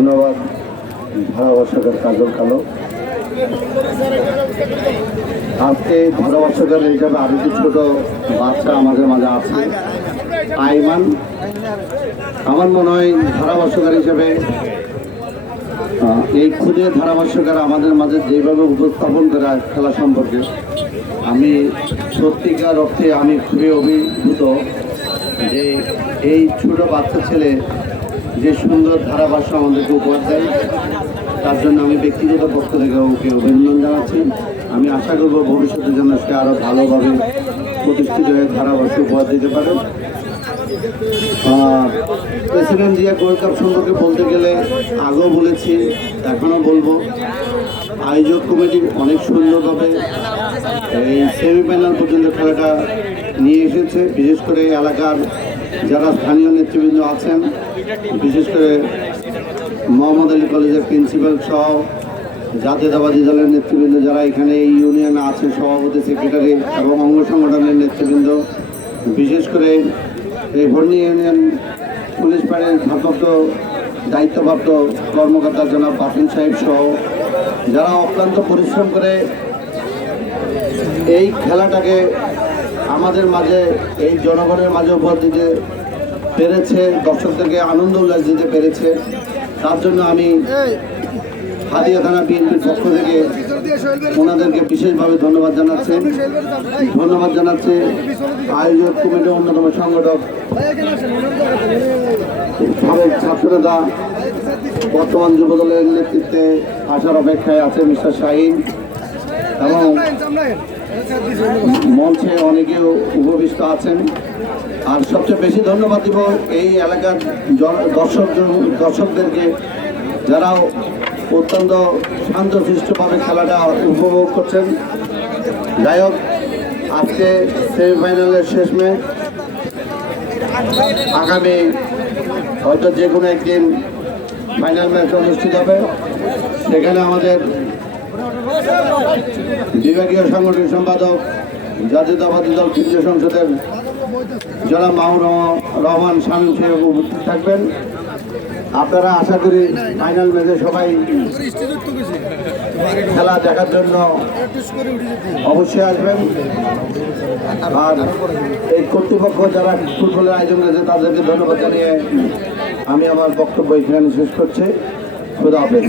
ধন্যবাদ। ধারাভাষ্যকার কাজল কালো। আজকে ধারাভাষ্যকার হিসাবে আরও ছোট বাচ্চা আমাদের মাঝে আছে, আইমান। আমার মনে হয় ধারাভাষ্যকার হিসেবে এই খুদে ধারাভাষ্যকার আমাদের মাঝে যেভাবে উপস্থাপন করা খেলা সম্পর্কে, আমি সত্যিকার অর্থে আমি খুবই অভিভূত যে এই ছোট বাচ্চা ছেলে যে সুন্দর ধারাভাষ্য আমাদেরকে উপহার দেয়, তার জন্য আমি ব্যক্তিগত পক্ষ থেকে ওকে অভিনন্দন জানাচ্ছি। আমি আশা করব ভবিষ্যতে যেন সে আরও ভালোভাবে প্রতিষ্ঠিত হয়ে ধারাভাষ্য উপহার দিতে পারে। প্রেসিডেন্ট জিয়া গোল্ড কাপ সম্পর্কে বলতে গেলে আগেও বলেছি, এখনও বলব, আয়োজক কমিটি অনেক সুন্দরভাবে এই সেমিফাইনাল পর্যন্ত খেলাটা নিয়ে এসেছে। বিশেষ করে এলাকার যারা স্থানীয় নেতৃবৃন্দ আছেন, বিশেষ করে মোহাম্মদ আলী কলেজের প্রিন্সিপাল সহ জাতীয়তাবাদী দলের নেতৃবৃন্দ যারা এখানে এই ইউনিয়নে আছে, সভাপতি, সেক্রেটারি এবং অঙ্গ সংগঠনের নেতৃবৃন্দ, বিশেষ করে এই হর্নি ইউনিয়ন পুলিশ পাড়ের ভারপ্রাপ্ত দায়িত্বপ্রাপ্ত কর্মকর্তা জনাব বাপিন সাহেব সহ, যারা অক্লান্ত পরিশ্রম করে এই খেলাটাকে আমাদের মাঝে, এই জনগণের মাঝে উপহার দিতে পেরেছে, দর্শকদেরকে আনন্দ উল্লাস দিতে পেরেছে। তার জন্য আমি হাতিয়া থানা বিএনপির পক্ষ থেকে ওনাদেরকে বিশেষভাবে ধন্যবাদ জানাচ্ছি। ধন্যবাদ জানাচ্ছি আয়োজক কমিটির অন্যতম সংগঠক সাবেক ছাত্রনেতা, বর্তমান যুবদলের নেতৃত্বে আসার অপেক্ষায় আছে মিস্টার শাহিন। এবং মঞ্চে অনেকেও উপবিষ্ট আছেন। আর সবচেয়ে বেশি ধন্যবাদ দিব এই এলাকার দর্শক দর্শকদেরকে যারা অত্যন্ত শান্তশিষ্টভাবে খেলাটা উপভোগ করছেন। যাই হোক, আজকে সেমিফাইনালের শেষ ম্যাচ। আগামী হয়তো যে কোনো একদিন ফাইনাল ম্যাচ অনুষ্ঠিত হবে। সেখানে আমাদের বিভাগীয় সংগঠন সম্পাদক জাতীয়তাবাদী দল কেন্দ্রীয় সংসদের যারা মাহুর রহমান শামীম সাহেব উপস্থিত থাকবেন। আপনারা আশা করি ফাইনাল ম্যাচে সবাই খেলা দেখার জন্য অবশ্যই আসবেন। আর এই কর্তৃপক্ষ যারা ফুটবলের আয়োজন করেছে, তাদেরকে ধন্যবাদ জানিয়ে আমি আমার বক্তব্য এখানে শেষ করছি। খুদা হাফেজ।